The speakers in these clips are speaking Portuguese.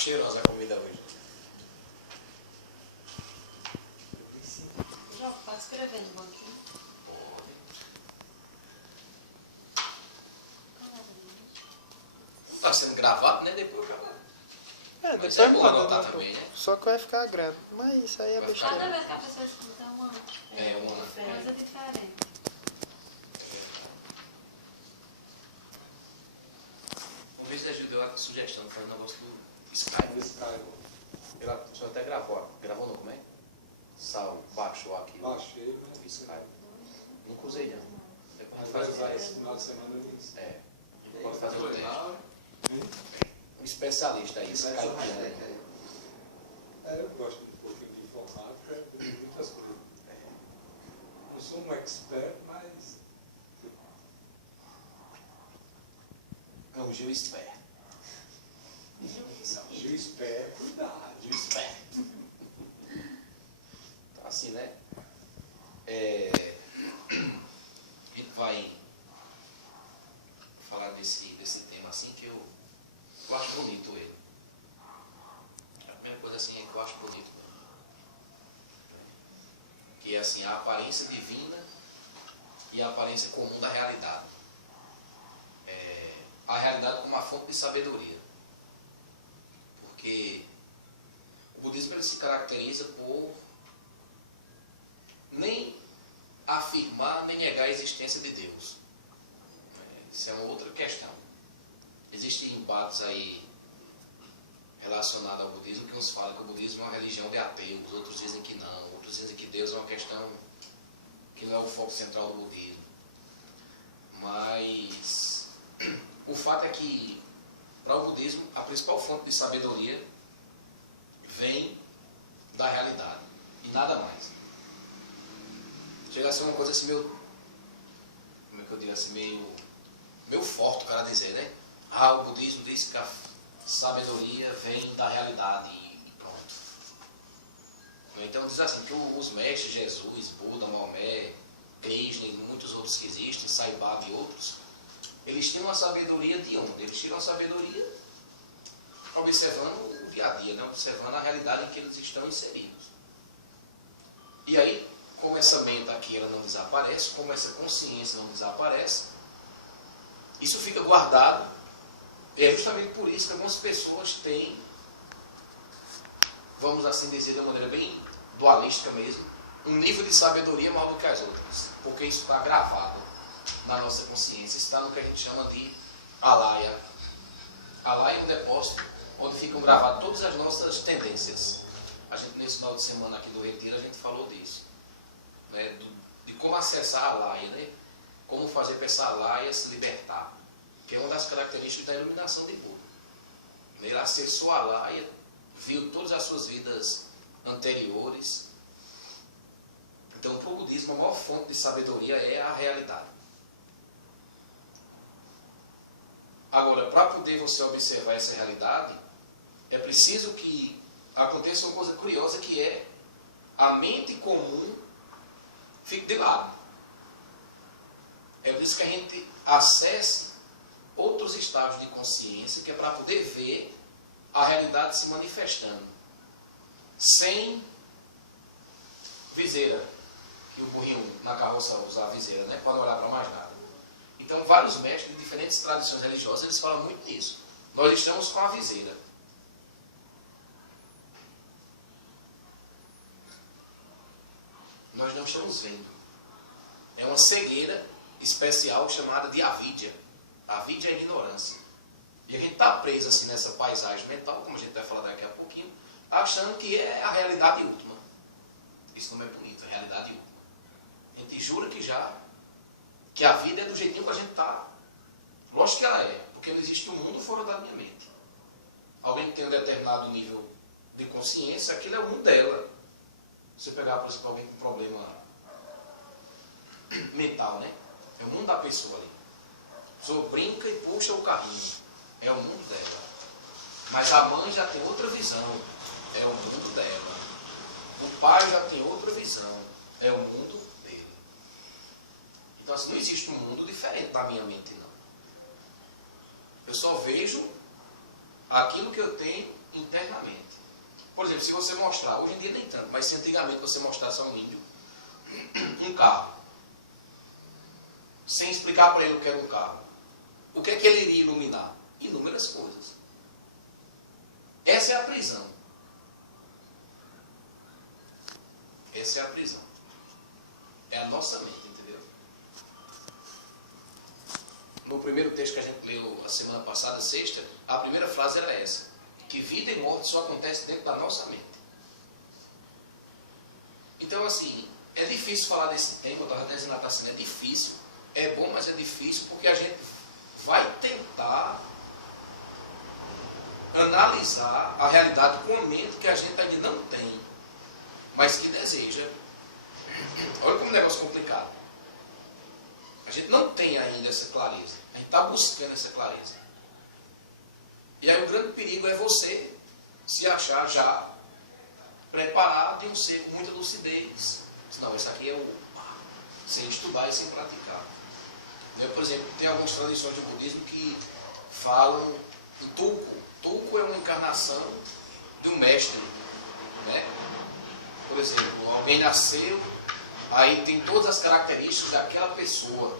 cheirosa a comida hoje. João, pode escrever no banquinho. Tá sendo gravado, né? Depois já vai. Depois é bom manda, anotar né? também, né? Só que vai ficar grande. Mas isso aí é Vai ficar Cada besteira. vez que a pessoa escuta uma coisa diferente. Uma vez ele ajudou a sugestão para o negócio do Skype. Ela até gravou. Gravou não, como é? Baixou aqui Baixei, o Skype. Nunca usei não. Mas vai usar esse final de semana nisso. Pode fazer o teste. Um especialista aí, Skype. Eu gosto um pouquinho de informática, de muitas coisas. Não sou um expert, mas... É um Gil esperto. Gil esperto, cuidado. Gil esperto. Então assim, né? A gente vai falar desse tema assim que eu acho bonito ele. A primeira coisa assim é que eu acho bonito. Que é assim, a aparência divina e a aparência comum da realidade. A realidade como uma fonte de sabedoria. Porque o budismo ele se caracteriza por nem afirmar nem negar a existência de Deus. Isso é uma outra questão. Existem embates aí relacionados ao budismo que uns falam que o budismo é uma religião de ateus, outros dizem que não, outros dizem que Deus é uma questão que não é o foco central do budismo. Mas o fato é que para o budismo a principal fonte de sabedoria vem da realidade e nada mais. Chega a ser uma coisa assim meio, como é que eu digo assim, meio forte o cara dizer, né? O budismo diz que a sabedoria vem da realidade e pronto. Então diz assim, que os mestres Jesus, Buda, Maomé, Krishna e muitos outros que existem, Sai Baba e outros, eles tinham uma sabedoria de onde? Eles tinham uma sabedoria observando o dia a dia, né? Observando a realidade em que eles estão inseridos. E aí, como essa mente aqui ela não desaparece, como essa consciência não desaparece, isso fica guardado. E é justamente por isso que algumas pessoas têm, vamos assim dizer de uma maneira bem dualística mesmo, um nível de sabedoria maior do que as outras. Porque isso está gravado na nossa consciência, está no que a gente chama de alaya. Alaya é um depósito onde ficam gravadas todas as nossas tendências. A gente, nesse final de semana aqui do Retiro, a gente falou disso. Né, de como acessar a alaya, né? Como fazer para essa alaya se libertar. Que é uma das características da iluminação de Buda. Ele acessou a alaya, viu todas as suas vidas anteriores. Então, para o budismo, a maior fonte de sabedoria é a realidade. Agora, para poder você observar essa realidade, é preciso que aconteça uma coisa curiosa, que é a mente comum fique de lado. É por isso que a gente acessa outros estágios de consciência, que é para poder ver a realidade se manifestando. Sem viseira, que o burrinho na carroça usa a viseira, né? Para não olhar para mais nada. Então, vários mestres de diferentes tradições religiosas, eles falam muito nisso. Nós estamos com a viseira. Nós não estamos vendo. É uma cegueira especial chamada de avidya. Avidya é ignorância. E a gente está preso assim nessa paisagem mental, como a gente vai falar daqui a pouquinho, achando que é a realidade última. Isso não é bonito, é a realidade última. A gente jura que a vida é do jeitinho que a gente está. Lógico que ela é, porque não existe um mundo fora da minha mente. Alguém que tem um determinado nível de consciência, aquilo é o mundo dela. Você pegar, por exemplo, alguém com problema mental, né? É o mundo da pessoa ali. A pessoa brinca e puxa o carrinho. É o mundo dela. Mas a mãe já tem outra visão. É o mundo dela. O pai já tem outra visão. É o mundo dele. Então assim, não existe um mundo diferente da minha mente, não. Eu só vejo aquilo que eu tenho internamente. Por exemplo, se você mostrar, hoje em dia nem tanto, mas se antigamente você mostrasse a um índio um carro, sem explicar para ele o que era um carro, o que é que ele iria iluminar? Inúmeras coisas. Essa é a prisão. Essa é a prisão. É a nossa mente, entendeu? No primeiro texto que a gente leu a semana passada, sexta, a primeira frase era essa: que vida e morte só acontece dentro da nossa mente. Então, assim, é difícil falar desse tema, eu estava até dizendo, é difícil. É bom, mas é difícil porque a gente vai tentar analisar a realidade com a mente que a gente ainda não tem, mas que deseja. Olha como é um negócio complicado. A gente não tem ainda essa clareza. A gente está buscando essa clareza. E aí o grande perigo é você se achar já preparado e um ser com muita lucidez. Não, isso aqui é o sem estudar e sem praticar. Por exemplo, tem algumas tradições do budismo que falam em Tulku. Tulku é uma encarnação de um mestre, né? Por exemplo, alguém nasceu, aí tem todas as características daquela pessoa.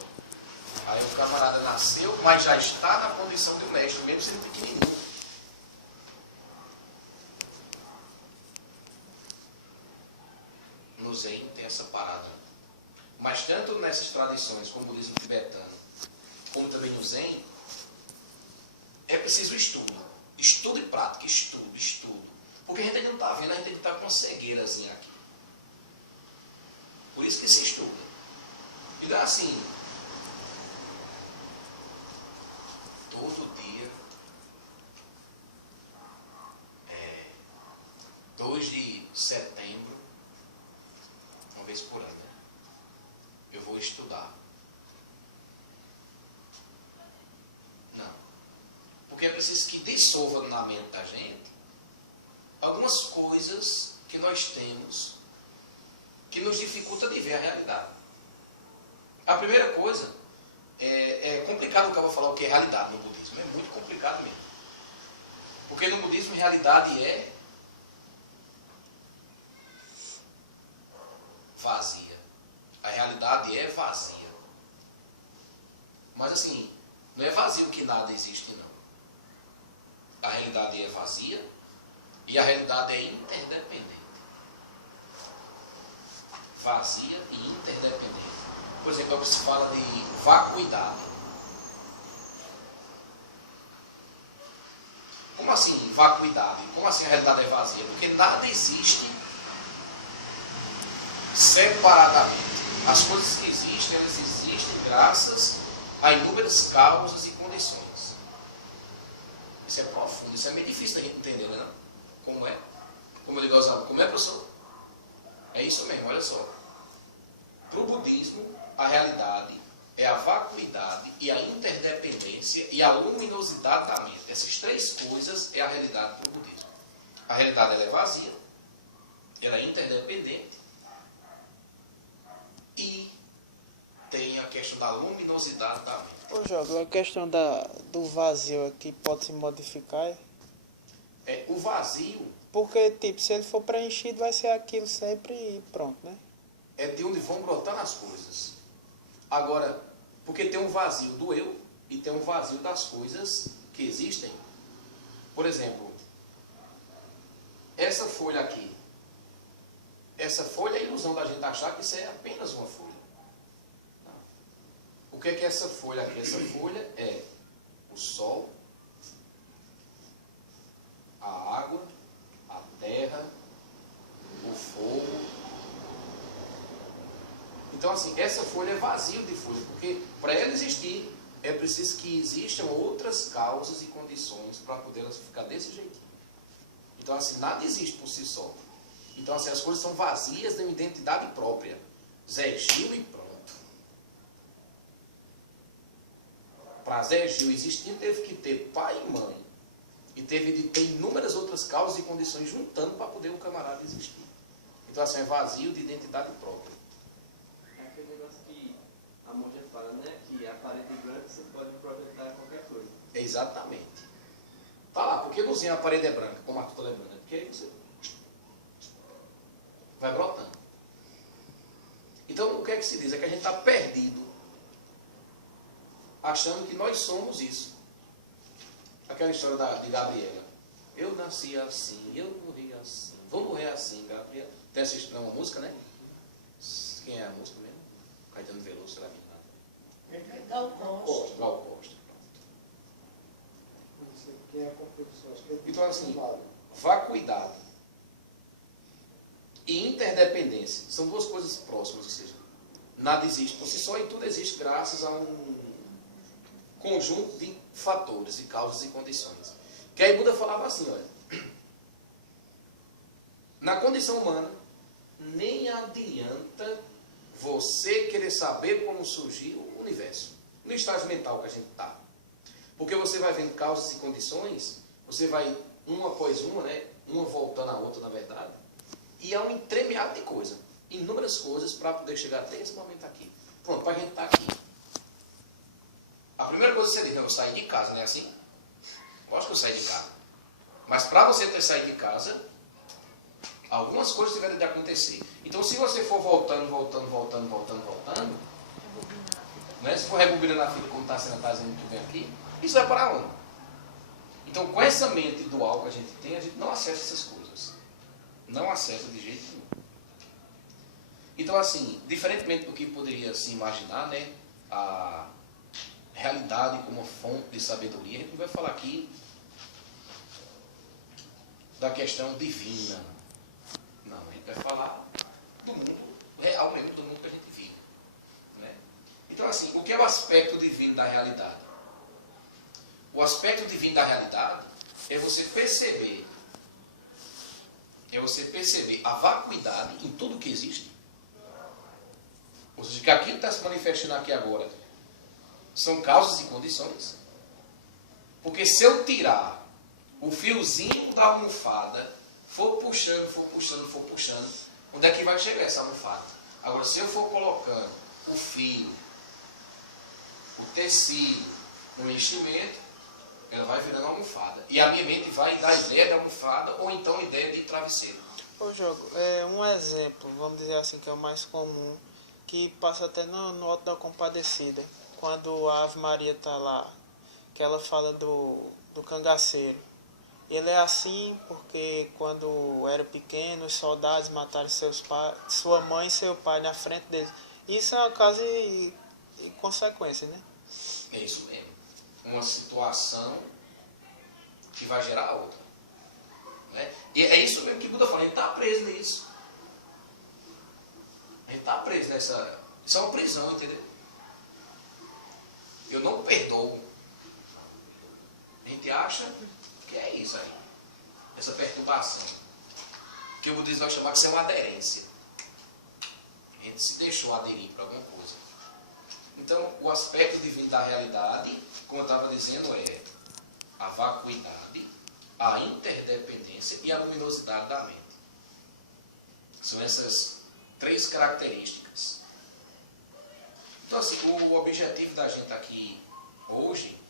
Aí o camarada nasceu, mas já está na condição de um mestre, mesmo sendo pequenininho. No Zen tem essa parada. Mas tanto nessas tradições, como o budismo tibetano, como também no Zen, é preciso estudo. Estudo e prática, estudo, estudo. Porque a gente ainda não está vendo, a gente está com uma cegueirazinha aqui. Por isso que se estuda. Então é assim, todo dia, 2 de setembro, uma vez por ano, eu vou estudar. Não. Porque é preciso que dissolva na mente da gente algumas coisas que nós temos que nos dificulta de ver a realidade. A primeira coisa, é complicado o cara falar o que é realidade no budismo. É muito complicado mesmo. Porque no budismo realidade é vazia. A realidade é vazia. Mas assim, não é vazio que nada existe, não. A realidade é vazia e a realidade é interdependente. Vazia e interdependente. Por exemplo, quando se fala de vacuidade. Como assim vacuidade? Como assim a realidade é vazia? Porque nada existe separadamente. As coisas que existem, elas existem graças a inúmeras causas e condições. Isso é profundo, isso é meio difícil da gente entender, não é? Como é? Como eu digo aos alunos, como é, professor? É isso mesmo, olha só. Para o budismo, a realidade é a vacuidade e a interdependência e a luminosidade da mente. Essas três coisas é a realidade para o budismo. A realidade ela é vazia, ela é interdependente e tem a questão da luminosidade da mente. Ô, Jogo, a questão do vazio aqui pode se modificar? O vazio Porque, tipo, se ele for preenchido, vai ser aquilo sempre e pronto, né? é de onde vão brotando as coisas. Agora, porque tem um vazio do eu e tem um vazio das coisas que existem. Por exemplo, essa folha aqui. Essa folha é a ilusão da gente achar que isso é apenas uma folha. O que é essa folha aqui? Essa folha é o sol, a água, a terra, o fogo. Então, assim, essa folha é vazio de folha, porque para ela existir, é preciso que existam outras causas e condições para poder ela ficar desse jeitinho. Então, assim, nada existe por si só. Então, assim, as coisas são vazias de uma identidade própria. Zé Gil e pronto. Para Zé Gil existir, teve que ter pai e mãe. E teve de ter inúmeras outras causas e condições juntando para poder um camarada existir. Então, assim, é vazio de identidade própria. É aquele negócio que a monja fala, né? Que a parede branca você pode projetar qualquer coisa. Exatamente. Tá lá, por que luzinha a parede é branca, como a Arthur tá lembrando? Porque aí você vai brotando. Então, o que é que se diz? É que a gente está perdido, achando que nós somos isso. Aquela história de Gabriela. Eu nasci assim, eu morri assim, vou morrer assim, Gabriela. Tem assistido uma música, né? Quem é a música mesmo? Caetano Veloso, será que nada? Gal Costa. Gal Costa. Não sei quem é a composição, acho que é Então, assim, Vale. vacuidade e interdependência são duas coisas próximas, ou seja, nada existe por si só e tudo existe graças a um conjunto de fatores, de causas e condições. Que aí Buda falava assim, olha, na condição humana, nem adianta você querer saber como surgiu o universo, no estágio mental que a gente está. Porque você vai vendo causas e condições, você vai uma após uma, né? Uma voltando à outra, na verdade, e há um entremeado de coisa, inúmeras coisas para poder chegar até esse momento aqui. Pronto, para a gente estar aqui. A primeira coisa que você diz, eu saí de casa, não é assim? Lógico que eu saí de casa. Mas para você ter saído de casa, algumas coisas tiveram de acontecer. Então, se você for voltando, né? Se for rebobinando a fita, como está sendo muito bem aqui, isso vai para onde? Então, com essa mente dual que a gente não acessa essas coisas. Não acessa de jeito nenhum. Então, assim, diferentemente do que poderia se imaginar, né? A realidade como fonte de sabedoria, a gente não vai falar aqui da questão divina. Não, a gente vai falar do mundo real mesmo, do mundo que a gente vive. Né? Então, assim, o que é o aspecto divino da realidade? O aspecto divino da realidade é você perceber a vacuidade em tudo que existe. Ou seja, que aquilo que está se manifestando aqui agora são causas e condições. Porque se eu tirar o fiozinho da almofada, for puxando, onde é que vai chegar essa almofada? Agora, se eu for colocando o fio, o tecido no enchimento, ela vai virando almofada. E a minha mente vai dar ideia de almofada ou então ideia de travesseiro. Ô, Jogo, um exemplo, vamos dizer assim, que é o mais comum, que passa até no Auto da Compadecida, quando a Ave Maria está lá, que ela fala do cangaceiro. Ele é assim porque quando era pequeno, os soldados mataram sua mãe e seu pai na frente deles. Isso é uma causa e consequência, né? É isso mesmo. Uma situação que vai gerar outra. Né? E é isso mesmo que Buda fala, a gente está preso nisso. A gente está preso nessa... Isso é uma prisão, entendeu? Eu não perdoo. A gente acha que é isso aí. Essa perturbação. Que o budismo vai chamar de ser uma aderência. A gente se deixou aderir para alguma coisa. Então, o aspecto divino da realidade, como eu estava dizendo, é a vacuidade, a interdependência e a luminosidade da mente. São essas três características. Então, assim, o objetivo da gente aqui hoje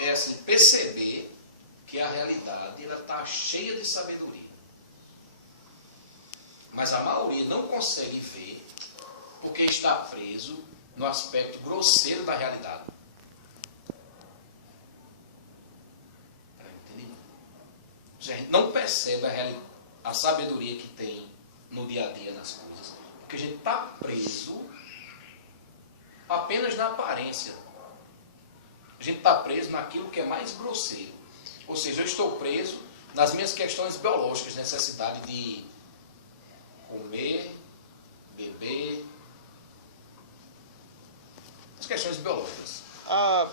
é assim, perceber que a realidade está cheia de sabedoria. Mas a maioria não consegue ver porque está preso no aspecto grosseiro da realidade. Entendeu? A gente não percebe a sabedoria que tem no dia a dia nas coisas. Porque a gente está preso apenas na aparência. A gente está preso naquilo que é mais grosseiro. Ou seja, eu estou preso nas minhas questões biológicas, necessidade de comer, beber, as questões biológicas.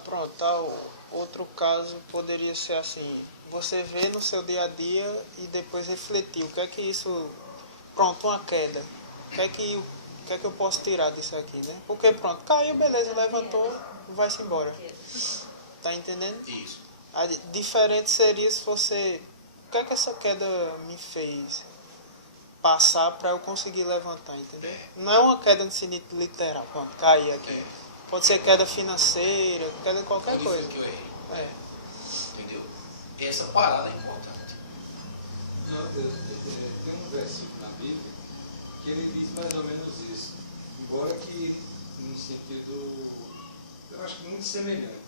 Pronto, outro caso poderia ser assim, você vê no seu dia a dia e depois refletir, o que é que isso, pronto, uma queda, o que é que eu posso tirar disso aqui, né? Porque pronto, caiu, beleza, levantou, vai-se embora. Tá entendendo? Isso. A diferente seria se você, o que é que essa queda me fez passar para eu conseguir levantar, entendeu? Não é uma queda no sentido literal, pronto, cair aqui. Pode ser queda financeira, queda de qualquer Onde coisa. foi que eu errei? É. Entendeu? essa parada é importante. Não, tem um versículo na Bíblia que ele diz mais ou menos isso, embora que num sentido, eu acho que muito semelhante.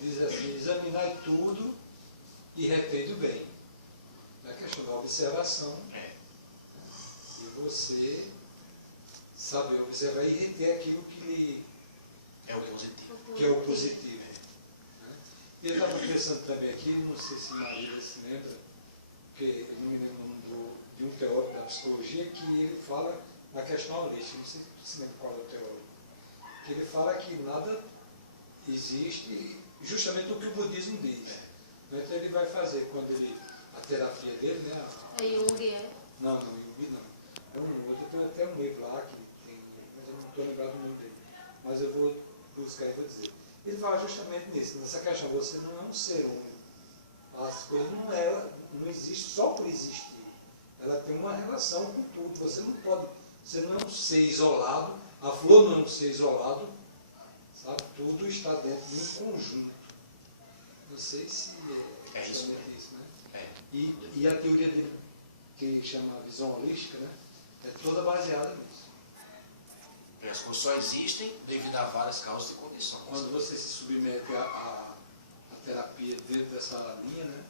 Diz assim: examinai tudo e retende o bem. É a questão da observação. E você saber observar e reter aquilo que É o positivo. é o positivo. Né? Eu estava pensando também aqui, não sei se Maria se lembra, porque eu não me lembro o nome de um teórico da psicologia que ele fala na questão holística, não sei se lembra qual é o teórico, que ele fala que nada existe, justamente o que o budismo diz. Então ele vai fazer, quando ele, a terapia dele, né? A Jung é. Não, Jung não. É um outro, tem até um livro lá que tem, mas eu não estou lembrado do nome dele. Mas eu vou buscar e vou dizer. Ele fala justamente nisso, nessa questão, você não é um ser único. As coisas não existem só por existir. Ela tem uma relação com tudo. Você não é um ser isolado, a flor não é um ser isolado, sabe? Tudo está dentro de um conjunto. Não sei se é justamente isso, né? E a teoria dele, que chama a visão holística, né? É toda baseada nisso. As coisas só existem devido a várias causas e condições. Quando você se submete à terapia dentro dessa linha, né,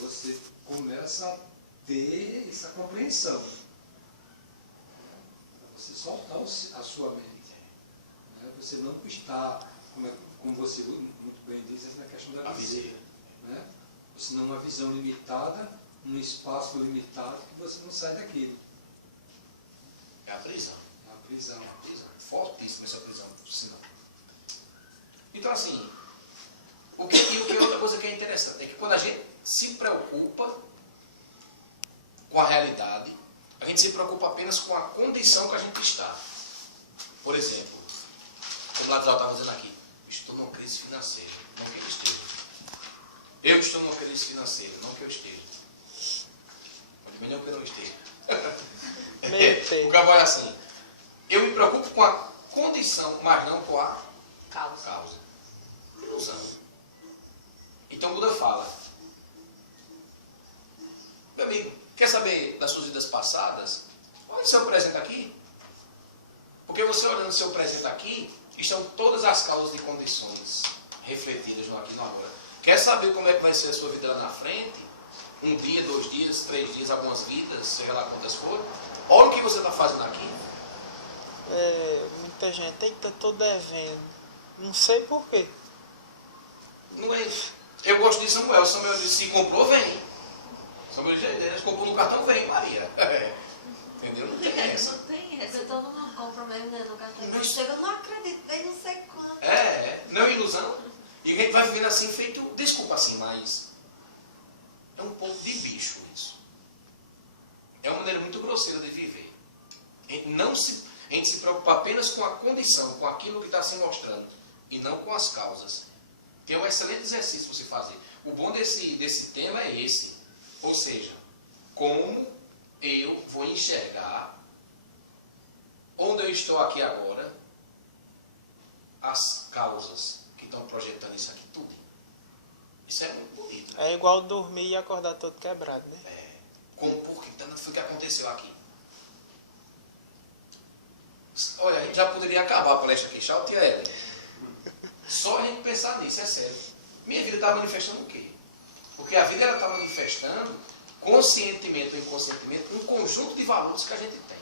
você começa a ter essa compreensão. Você soltar a sua mente. Né? Você não está, como você muito bem diz, na questão da visão. Né? Você não é uma visão limitada, num espaço limitado, que você não sai daquilo. É a prisão. É a prisão. É a prisão. Fortíssima essa prisão, por sinal. Então, assim, outra coisa que é interessante é que quando a gente se preocupa com a realidade, a gente se preocupa apenas com a condição que a gente está. Por exemplo, como o Lateral estava dizendo aqui, estou numa crise financeira, não que eu esteja. Eu estou numa crise financeira, não que eu esteja. Mas melhor que eu não esteja. O cabo é assim, eu me preocupo com a condição, mas não com a causa. Ilusão. Então o Buda fala: meu amigo, quer saber das suas vidas passadas? Olha o seu presente aqui. Porque você olhando o seu presente aqui, estão todas as causas e condições refletidas no aqui e no agora. Quer saber como é que vai ser a sua vida lá na frente? Um dia, 2 dias, 3 dias, algumas vidas, seja lá quantas forem. Olha o que você está fazendo aqui. Muita gente, eita, estou devendo. Não sei porquê. Não é. Eu gosto de Samuel. Samuel disse: se comprou, vem. Samuel disse: comprou no cartão, vem, Maria. Entendeu? Não tem essa. Não tem essa. Todo mundo compra mesmo, né, no cartão. Mas chega, eu não acredito, tem não sei quanto. Não é ilusão. E a gente vai vivendo assim, feito, desculpa assim, mas é um pouco de bicho isso. É uma maneira muito grosseira de viver. A gente se preocupa apenas com a condição, com aquilo que está se mostrando, e não com as causas. Tem um excelente exercício para você fazer. O bom desse tema é esse. Ou seja, como eu vou enxergar onde eu estou aqui agora, as causas que estão projetando isso aqui tudo. Isso é muito bonito. É igual dormir e acordar todo quebrado, né? Como por que tanto foi que aconteceu aqui? Olha, a gente já poderia acabar a palestra aqui, tchau, tia Ellen. Só a gente pensar nisso, é sério. Minha vida está manifestando o quê? Porque a vida está manifestando, conscientemente ou inconscientemente, um conjunto de valores que a gente tem.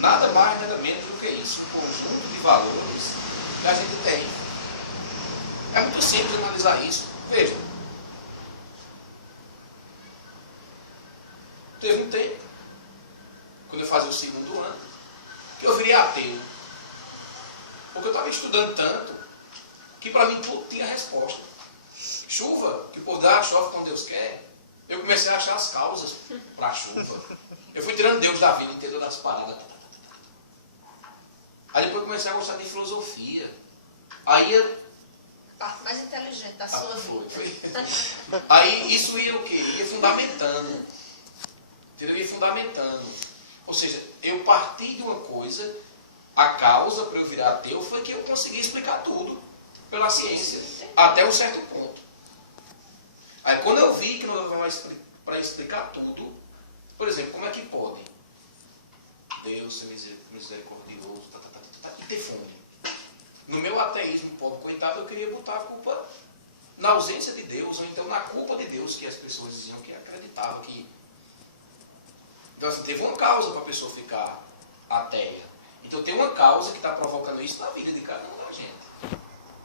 Nada mais, nada menos do que isso, um conjunto de valores que a gente tem. É muito simples analisar isso. Veja, teve um tempo, quando eu fazia o 2º ano, que eu virei ateu. Porque eu estava estudando tanto, que para mim tudo tinha resposta. Chuva, que por dar chove quando Deus quer, eu comecei a achar as causas para a chuva. Eu fui tirando Deus da vida, entendeu? Das paradas. Aí depois comecei a gostar de filosofia. Aí Parte mais inteligente da sua vida. Aí isso ia o quê? Ia fundamentando. Entendeu? Ia fundamentando. Ou seja, eu parti de uma coisa, a causa para eu virar ateu foi que eu consegui explicar tudo. pela ciência, até um certo ponto. Aí quando eu vi que não dava mais para explicar tudo, por exemplo, como é que pode Deus ser misericordioso e ter fome? No meu ateísmo, pobre coitado, eu queria botar a culpa na ausência de Deus, ou então na culpa de Deus, que as pessoas diziam que acreditavam que... Então assim, teve uma causa para a pessoa ficar ateia. Então tem uma causa que está provocando isso na vida de cada um da gente.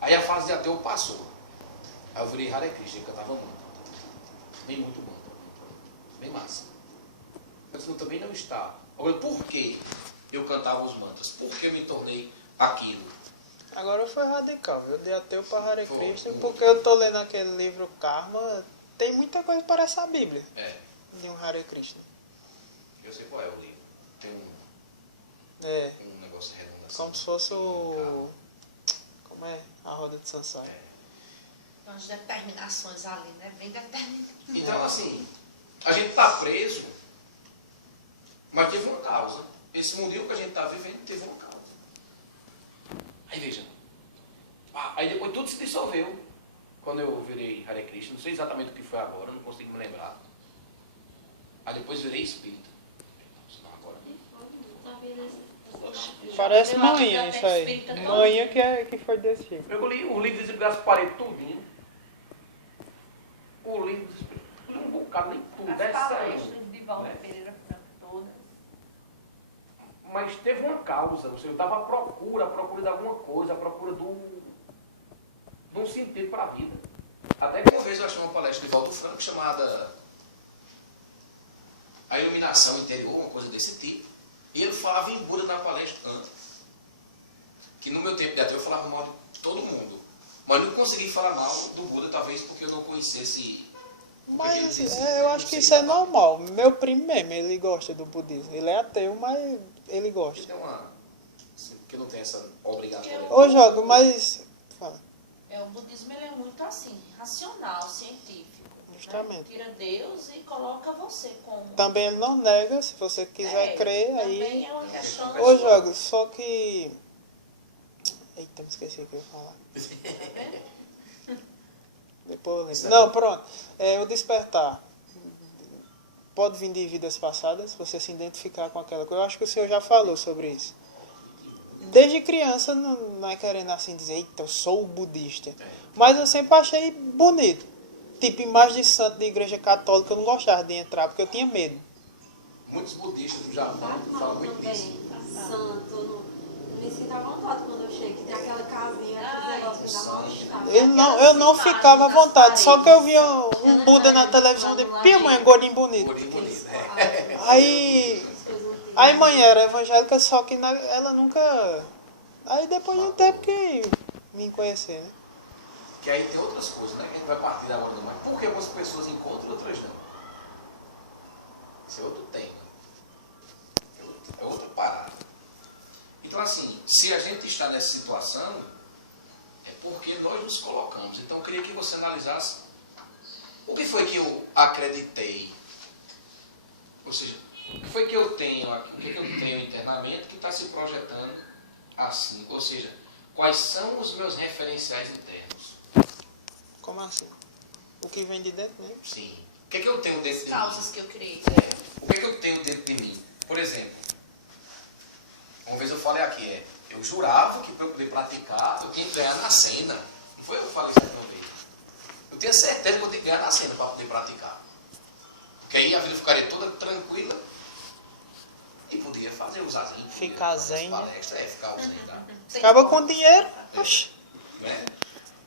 Aí a fase de ateu passou. Aí eu virei Hare Krishna, eu cantava muito. Bem muito bom. Bem massa. Mas não, também não está. Agora, por que eu cantava os mantras? Por que eu me tornei aquilo? Agora foi radical. Eu dei ateu para Hare Foi, Krishna muito. porque eu tô lendo aquele livro Karma. Tem muita coisa que parece a Bíblia. É, De um Hare Krishna. eu sei qual é o livro. Tem É, um negócio redondo assim. como se fosse o... Como é? A roda de Sansara. Umas determinações ali, né? Bem determinadas. Então, assim, a gente está preso, mas teve uma causa. Esse mundinho que a gente está vivendo teve uma causa. Aí veja, aí depois tudo se dissolveu. Quando eu virei Hare Krishna, não sei exatamente o que foi agora, não consigo me lembrar. Aí depois virei espírita. Não, agora Parece manhã isso aí. Manhã que foi desse jeito. eu li o livro dos Espíritos Gaspareto tudinho. O livro dos Espíritos, eu li um bocado, nem tudo, As é sério. palestras de Valdo Pereira Franco todas. Mas teve uma causa, ou seja, eu estava à procura de alguma coisa, à procura de um sentido para a vida. Até que uma vez eu achei uma palestra de Valdo Franco chamada A Iluminação Interior, uma coisa desse tipo. E ele falava em Buda na palestra antes. Que no meu tempo de ateu eu falava mal de todo mundo. Mas não consegui falar mal do Buda, talvez porque eu não conhecesse... Mas eu acho que isso é normal. Meu primo mesmo, ele gosta do budismo. Ele é ateu, mas ele gosta. Tem uma... Porque não tem essa obrigatória. Ô, Jogo, mas... Fala. O budismo ele é muito assim, racional, científico. Justamente. Né? Tira Deus e coloca você como... Também ele não nega, se você quiser crer, também aí... é uma questão... Ô, Jogo, só que... Eita, me esqueci o que eu ia falar. Tá vendo? Depois eu lembro. Não, pronto. O despertar pode vir de vidas passadas, você se identificar com aquela coisa. Eu acho que o senhor já falou sobre isso. Desde criança, não é querendo assim dizer, eita, eu sou budista. Mas eu sempre achei bonito. Tipo, imagem de santo de igreja católica, eu não gostava de entrar, porque eu tinha medo. Muitos budistas do Japão falam muito disso. Santo, não me sinto à vontade quando eu chego, que tem aquela casinha, aquele negócio que dá mal-estar. Eu não ficava à vontade, só que eu via um Buda na televisão de pia, mãe, gordinho bonito. Gordinho bonito, Aí mãe era evangélica, só que ela nunca... Aí depois de um tempo que me conhecer, né? Que aí tem outras coisas, né? Que a gente vai partir agora do mais. Por que algumas pessoas encontram e outras não? Esse é outro tema. É outra parada. Então, assim, se a gente está nessa situação, é porque nós nos colocamos. Então, eu queria que você analisasse o que foi que eu acreditei. Ou seja, o que foi que eu tenho aqui, o que eu tenho internamente que está se projetando assim. Ou seja, quais são os meus referenciais internos? Como assim? O que vem de dentro, né? Sim. O que é que eu tenho dentro de mim? Causas que eu criei. O que é que eu tenho dentro de mim? Por exemplo, uma vez eu falei aqui, eu jurava que para eu poder praticar, eu tinha que ganhar na cena. Não foi eu que falei isso uma vez. Eu tinha certeza que eu tinha que ganhar na cena para poder praticar. Porque aí a vida ficaria toda tranquila e podia fazer os azinhos. Ficar zen, né? Palestras, ficar zen, tá? Acaba com dinheiro, oxi. Né?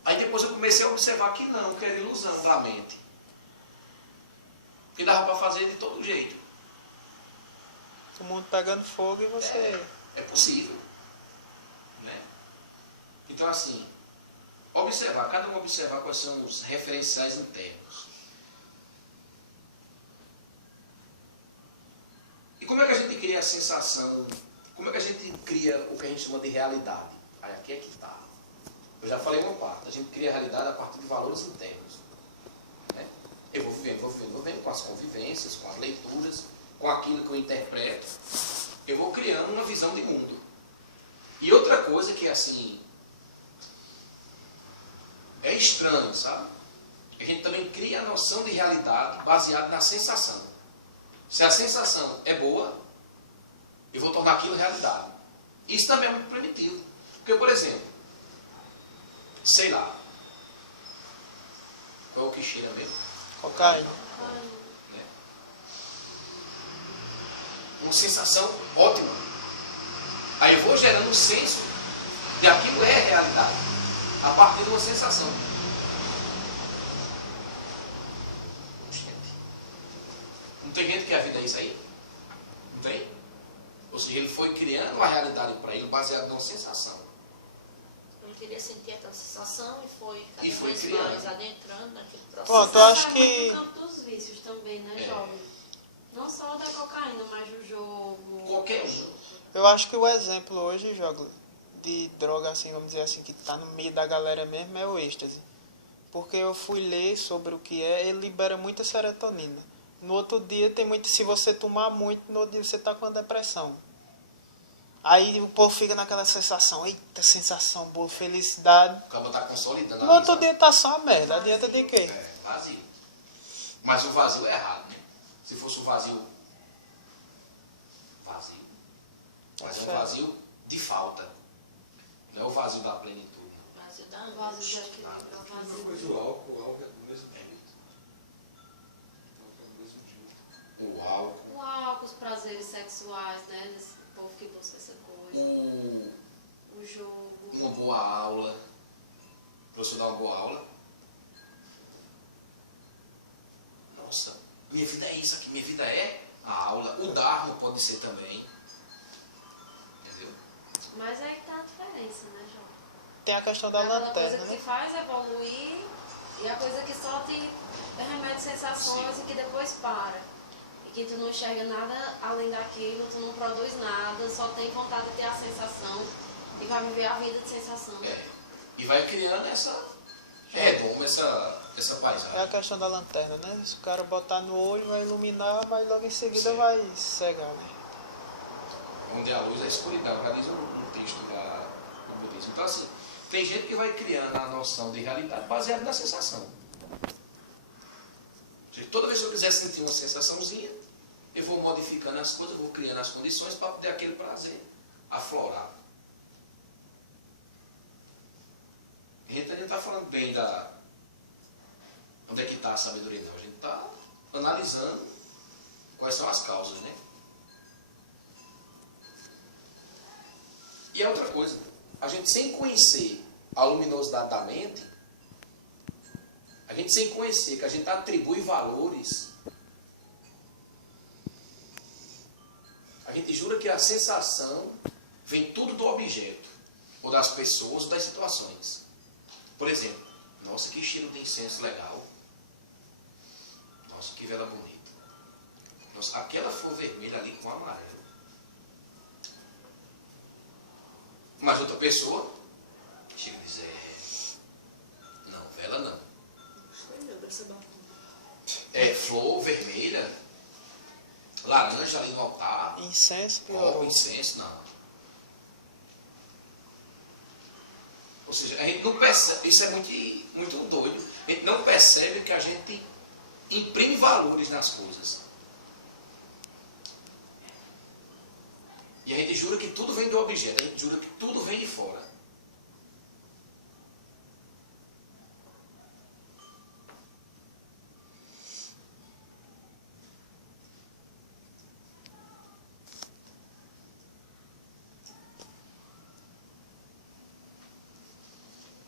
Aí depois eu comecei a observar que não, que era ilusão da mente. Que dava para fazer de todo jeito. O mundo pegando fogo e você... É possível. Né? Então, assim, observar, cada um observar quais são os referenciais internos. E como é que a gente cria a sensação, como é que a gente cria o que a gente chama de realidade? Aí aqui é que está. Eu já falei uma parte, a gente cria a realidade a partir de valores internos. Né? Eu vou vivendo com as convivências, com as leituras, com aquilo que eu interpreto, eu vou criando uma visão de mundo. E outra coisa que, assim, registrando, sabe? A gente também cria a noção de realidade baseada na sensação. Se a sensação é boa, eu vou tornar aquilo realidade. Isso também é muito primitivo. Porque, por exemplo, sei lá, qual é o que cheira mesmo? Cocaína. Né? Uma sensação ótima. Aí eu vou gerando um senso de aquilo é realidade, a partir de uma sensação. Não tem gente que a vida é isso aí? Não tem? Ou seja, ele foi criando uma realidade para ele baseada numa sensação. Ele queria sentir aquela sensação e foi cada E foi vez criando. mais adentrando naquele processo. Pronto, eu acho É que... muito no campo dos vícios também, né, É. jovem? Não só da cocaína, mas do jogo. Qualquer um. Eu acho que o exemplo hoje, jogo de droga, assim, vamos dizer assim, que tá no meio da galera mesmo, é o êxtase. Porque eu fui ler sobre o que é, ele libera muita serotonina. No outro dia tem muito, se você tomar muito, no outro dia você tá com a depressão. Aí o povo fica naquela sensação, eita, sensação boa, felicidade. O cara tá consolidando. No outro dia tá só merda, adianta de quê? É, vazio. Mas o vazio é errado, né? Se fosse o vazio. Mas é um vazio de falta. Não é o vazio da plenitude. Vazio da Vazio de angústia. equilíbrio, Uma vazio coisa, de... o álcool é do mesmo jeito. O álcool é do mesmo jeito. O álcool. O álcool, os prazeres sexuais, né? Desse povo que busca essa coisa. O jogo. Uma boa aula. O professor dá uma boa aula. Nossa, minha vida é isso aqui. Minha vida é a aula. O dar não pode ser também. Entendeu? Mas aí que tá a diferença, né, João? Tem a questão da Aquela lanterna, coisa que né? te faz evoluir e a coisa que só te remete sensações e que depois para. E que tu não enxerga nada além daquilo, tu não produz nada, só tem vontade de ter a sensação e vai viver a vida de sensação. É. E vai criando essa redoma, essa paisagem. É a questão da lanterna, né? Se o cara botar no olho, vai iluminar, mas logo em seguida vai cegar, né? Onde a luz é a escuridão, já diz um texto do budismo. Então, assim, tem gente que vai criando a noção de realidade baseada na sensação. Ou seja, toda vez que eu quiser sentir uma sensaçãozinha, eu vou modificando as coisas, vou criando as condições para ter aquele prazer aflorar. A gente não está falando bem da... Onde é que está a sabedoria, não. A gente está analisando quais são as causas, né? E é outra coisa, a gente sem conhecer a luminosidade da mente, a gente sem conhecer que a gente atribui valores, a gente jura que a sensação vem tudo do objeto, ou das pessoas, ou das situações. Por exemplo, nossa, que cheiro de incenso legal. Nossa, que vela bonita. Nossa, aquela flor vermelha ali com amarelo. Mas outra pessoa chega e diz, não, vela não. Gostei dessa bagunça. É flor vermelha, laranja ali no altar, Incenso ó, piorou. incenso, não. Ou seja, a gente não percebe, isso é muito doido, a gente não percebe que a gente imprime valores nas coisas. E a gente jura que tudo vem do objeto, a gente jura que tudo vem de fora.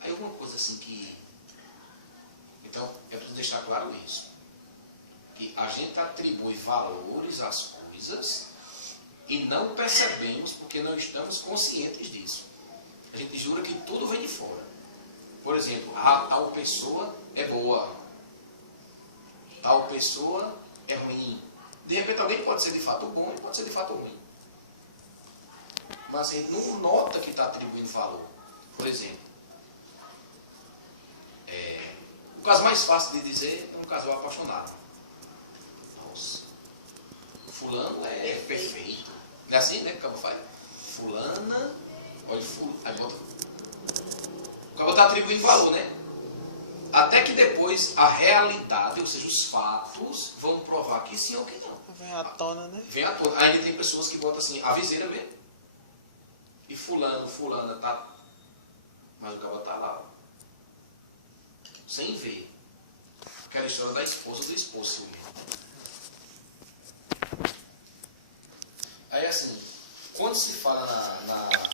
Aí alguma coisa assim que... Então, é preciso deixar claro isso. Que a gente atribui valores às coisas e não percebemos porque não estamos conscientes disso. A gente jura que tudo vem de fora. Por exemplo, tal pessoa é boa, tal pessoa é ruim. De repente alguém pode ser de fato bom e pode ser de fato ruim. Mas a gente não nota que está atribuindo valor. Por exemplo, o caso mais fácil de dizer é um casal apaixonado. Nossa, fulano é perfeito. Não é assim, né, que o cabo faz? Fulana, olha, aí bota... O cabo está atribuindo valor, né? Até que depois a realidade, ou seja, os fatos, vão provar que sim ou que não. Vem à tona, né? Vem à tona. Ainda tem pessoas que botam assim, a viseira vê. E fulana tá. Mas o cara tá lá. Sem ver. Aquela história da esposa do esposo, ciumento. Aí assim, quando se fala